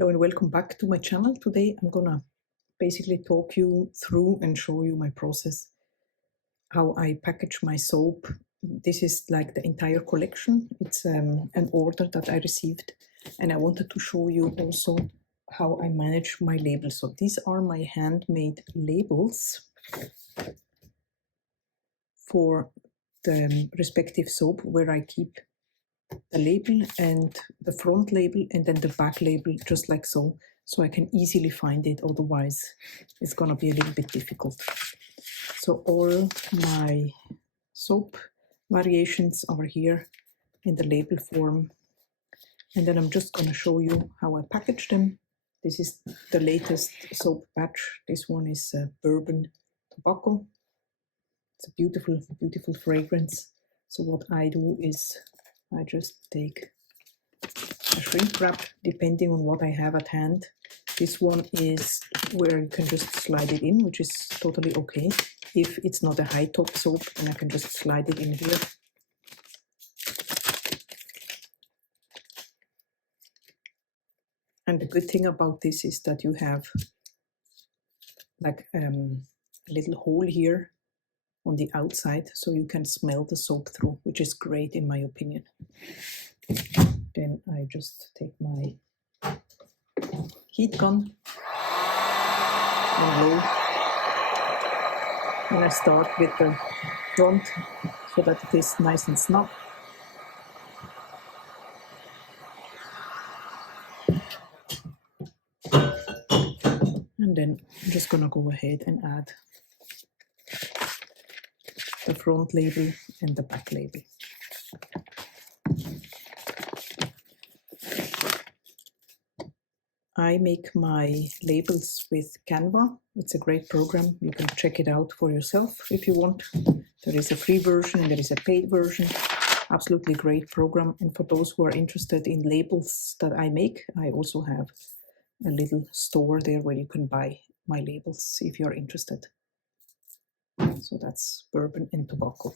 Hello and welcome back to my channel. Today I'm gonna basically talk you through and show you my process, how I package my soap. This is like the entire collection. It's an order that I received, and I wanted to show you also how I manage my labels. So these are my handmade labels for the respective soap, where I keep the label and the front label and then the back label, just like so I can easily find it. Otherwise it's gonna be a little bit difficult. So all my soap variations are here in the label form, and then I'm just gonna show you how I package them. This is the latest soap batch. This one is bourbon tobacco. It's a beautiful fragrance. So what I do is I just take a shrink wrap, depending on what I have at hand. This one is where you can just slide it in, which is totally okay. If it's not a high top soap, then I can just slide it in here. And the good thing about this is that you have like a little hole here on the outside, so you can smell the soap through, which is great in my opinion. Then I just take my heat gun and low, and I start with the front so that it is nice and snug. And then I'm just gonna go ahead and add the front label and the back label. I make my labels with Canva. It's a great program. You can check it out for yourself if you want. There is a free version and there is a paid version. Absolutely great program. And for those who are interested in labels that I make, I also have a little store there where you can buy my labels if you're interested. So that's bourbon and tobacco.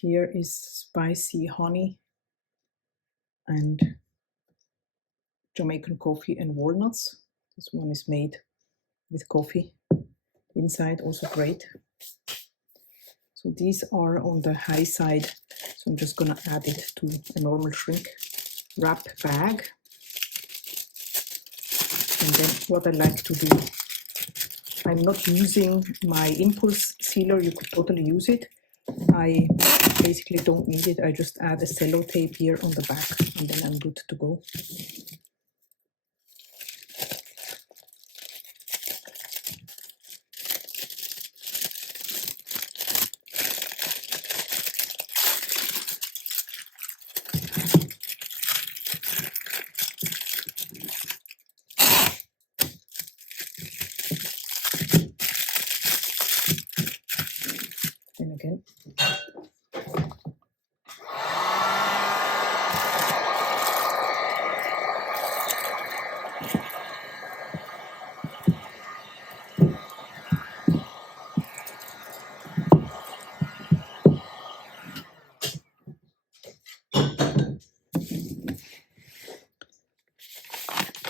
Here is spicy honey and Jamaican coffee and walnuts. This one is made with coffee inside, also great. So these are on the high side, so I'm just gonna add it to a normal shrink wrap bag. And then what I like to do, I'm not using my impulse sealer. You could totally use it. I basically don't need it. I just add a cello tape here on the back, and then I'm good to go. Then again,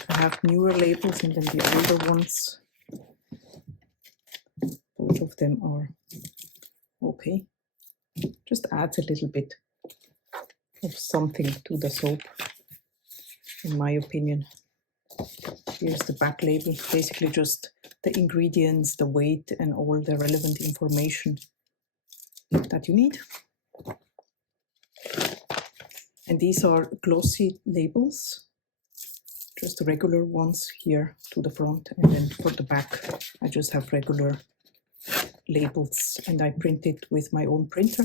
I have newer labels and then the older ones. Both of them are okay. Just adds a little bit of something to the soap, in my opinion. Here's the back label, basically just the ingredients, the weight, and all the relevant information that you need. And these are glossy labels, just regular ones here to the front, and then for the back I just have regular labels, and I print it with my own printer.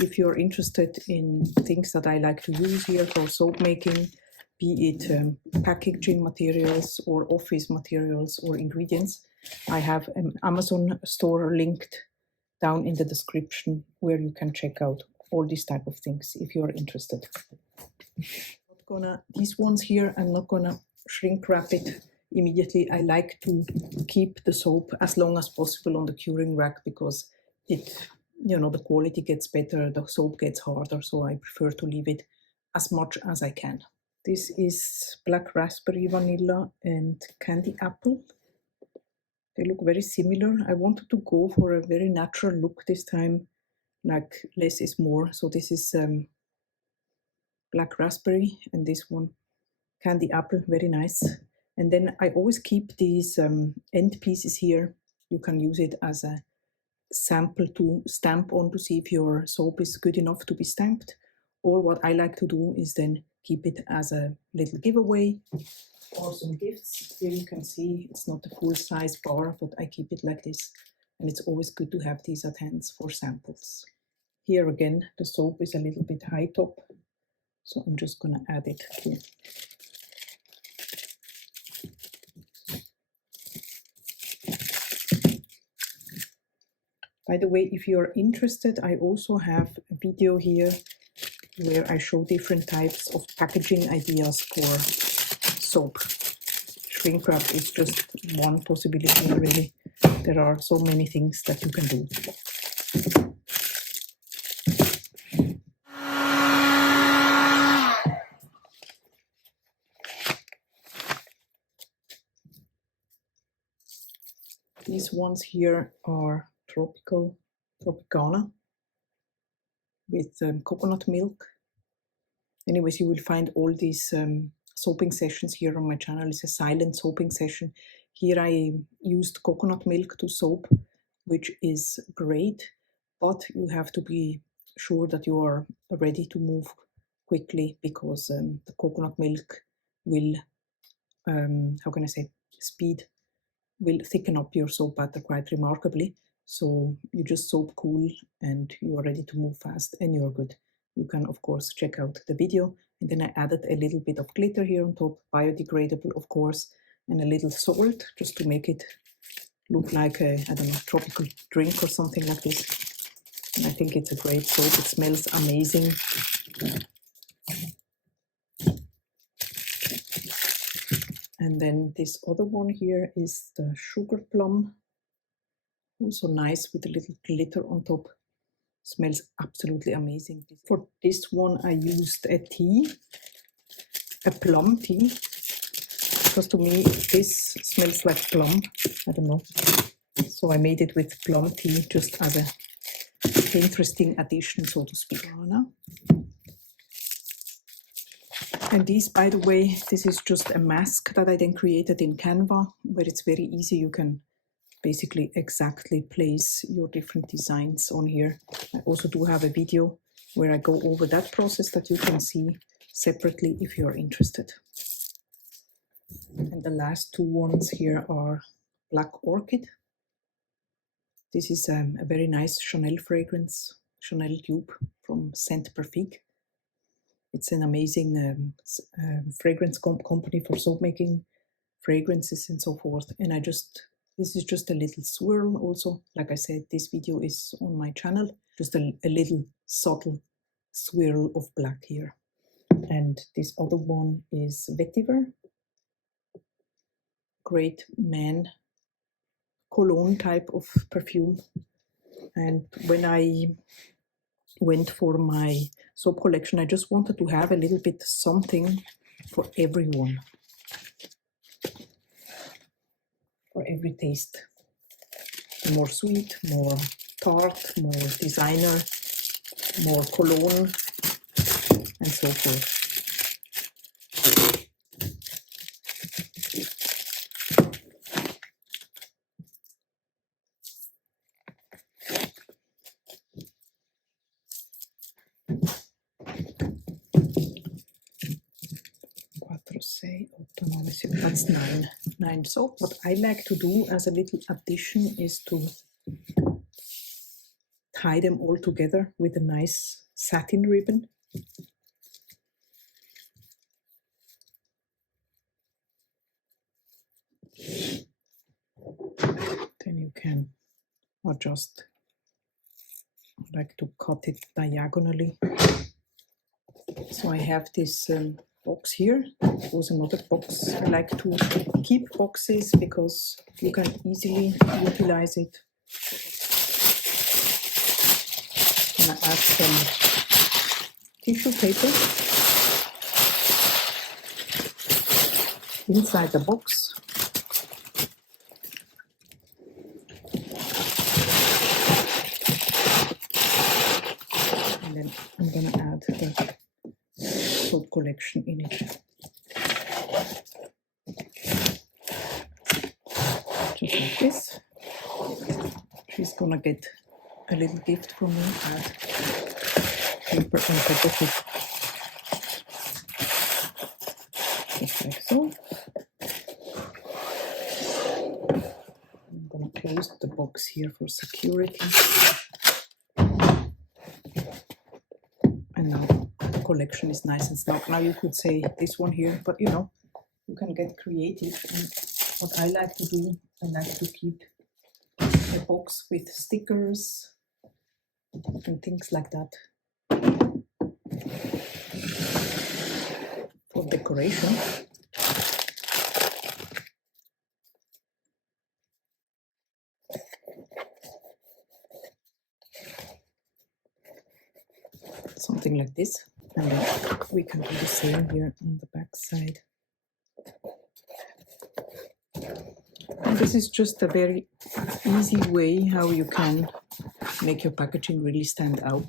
If you're interested in things that I like to use here for soap making, be it packaging materials or office materials or ingredients, I have an Amazon store linked down in the description where you can check out all these type of things if you're interested. These ones here, I'm not gonna shrink wrap it immediately. I like to keep the soap as long as possible on the curing rack because it, the quality gets better, the soap gets harder, so I prefer to leave it as much as I can. This is black raspberry, vanilla, and candy apple. They look very similar. I wanted to go for a very natural look this time, like less is more. So this is black raspberry, and this one candy apple, very nice. And then I always keep these end pieces here. You can use it as a sample to stamp on to see if your soap is good enough to be stamped. Or what I like to do is then keep it as a little giveaway or some gifts. Here you can see it's not a full size bar, but I keep it like this. And it's always good to have these at hand for samples. Here again, the soap is a little bit high top, so I'm just gonna add it here. By the way, if you're interested, I also have a video here where I show different types of packaging ideas for soap. Shrink wrap is just one possibility already. There are so many things that you can do. These ones here are Tropicana with coconut milk. Anyways, you will find all these soaping sessions here on my channel. It's a silent soaping session. Here I used coconut milk to soap, which is great, but you have to be sure that you are ready to move quickly because the coconut milk will, how can I say, will thicken up your soap batter quite remarkably. So you just soap cool and you're ready to move fast and you're good. You can of course check out the video. And then I added a little bit of glitter here on top, biodegradable of course, and a little salt just to make it look like a, I don't know, tropical drink or something like this. And I think it's a great soap. It smells amazing. And then this other one here is the sugar plum. Also nice with a little glitter on top. Smells absolutely amazing. For this one I used a tea, a plum tea, because to me this smells like plum. I don't know. So I made it with plum tea just as a interesting addition, so to speak. And these, by the way, this is just a mask that I then created in Canva, where it's very easy. You can basically exactly place your different designs on here. I also do have a video where I go over that process that you can see separately if you're interested. And the last two ones here are Black Orchid. This is a very nice Chanel fragrance, Chanel dupe from Scent Perfect. It's an amazing fragrance company for soap making, fragrances and so forth. And this is just a little swirl also. Like I said, this video is on my channel. Just a little subtle swirl of black here. And this other one is Vetiver. Great man cologne type of perfume. And when I went for my soap collection, I just wanted to have a little bit something for everyone, for every taste. More sweet, more tart, more designer, more cologne, and so forth. That's nine. So what I like to do as a little addition is to tie them all together with a nice satin ribbon. Then you can adjust. I like to cut it diagonally. So I have this box here. Was another box. I like to keep boxes because you can easily utilize it. I'm gonna add some tissue paper. inside the box. And then I'm gonna add the soap collection in it. Just like this. She's gonna get a little gift from me. Add paper on top of it. Just like so. I'm gonna close the box here for security. And now the collection is nice and snug. Now you could say this one here, but you know, you can get creative. And what I like to do, I like to keep a box with stickers and things like that for decoration. Something like this, and then we can do the same here on the back side. And this is just a very easy way how you can make your packaging really stand out.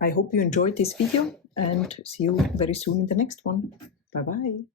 I hope you enjoyed this video and see you very soon in the next one. Bye bye.